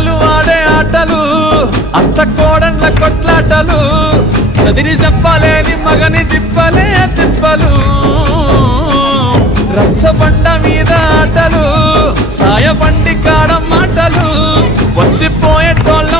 మగలు ఆడే ఆటలు అత్త కోడళ్ళ కొట్లాటలు సదిరి చెప్పలేని మగని తిప్పలే తిప్పలు రచ్చబండ మీద ఆటలు సాయబండి కాడ మాటలు వచ్చిపోయేటోళ్ళ